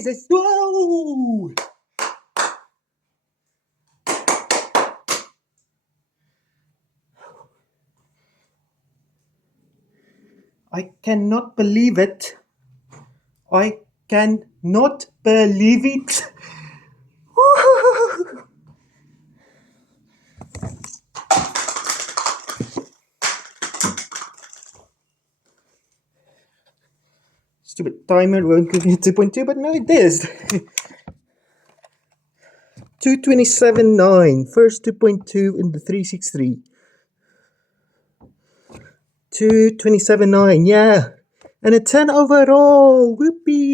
Jesus. Whoa! I cannot believe it. I cannot believe it. Stupid timer won't give me 2.2, but no, it is. 227.9. First 2.2 in the 363. 227.9, yeah. And a 10 overall. Whoopee.